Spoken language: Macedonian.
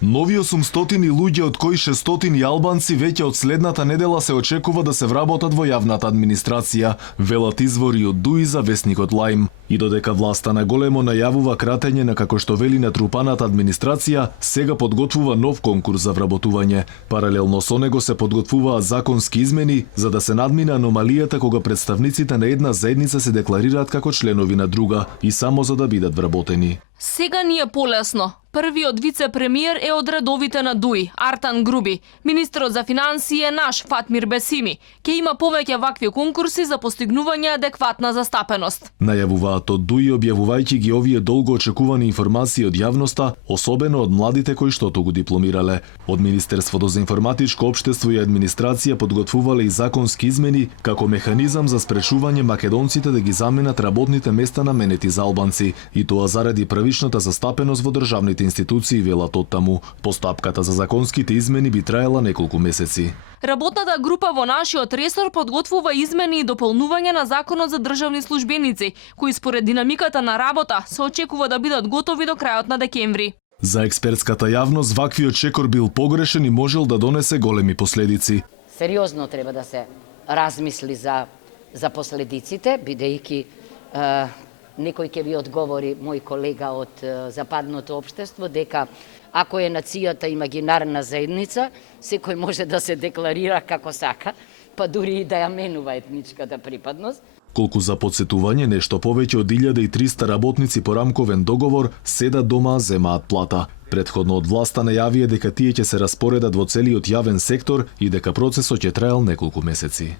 Нови 800 луѓе, од кои 600 албанци, веќе од следната недела се очекува да се вработат во јавната администрација, велат извори од ДУИ за весникот Лаим. И додека власта на големо најавува кратење на како што вели натрупаната администрација, сега подготвува нов конкурс за вработување. Паралелно со него се подготвуваат законски измени за да се надмине аномалијата кога представниците на една заедница се декларираат како членови на друга и само за да бидат вработени. Сега ни е полесно. Првиот вице-премиер е од редовите на ДУИ, Артан Груби. Министрот за финансии е наш, Фатмир Бесими. Ке има повеќе вакви конкурси за постигнување адекватна застапеност. Најавуваат од ДУИ, објавувајќи ги овие долго очекувани информации од јавноста, особено од младите кои што го дипломирале. Од Министерството за информатичко општество и администрација подготвувале и законски измени како механизам за спречување македонците да ги заменат работните места наменети за албанци, и тоа заради првичната застапеност во државните институции, велат оттаму. Постапката за законските измени би траела неколку месеци. Работната група во нашиот ресор подготвува измени и дополнување на Законот за државни службеници, кои според динамиката на работа се очекува да бидат готови до крајот на декември. За експертската јавност ваквиот чекор бил погрешен и можел да донесе големи последици. Сериозно треба да се размисли за последиците, бидејќи некој ќе ви одговори, мој колега од западното општество, дека ако е нацијата имагинарна заедница, секој може да се декларира како сака, па дури и да ја менува етничката припадност. Колку за подсетување, нешто повеќе од 1300 работници по рамковен договор седат дома, земаат плата. Претходно од власта најавија дека тие ќе се распоредат во целиот јавен сектор и дека процесот ќе траел неколку месеци.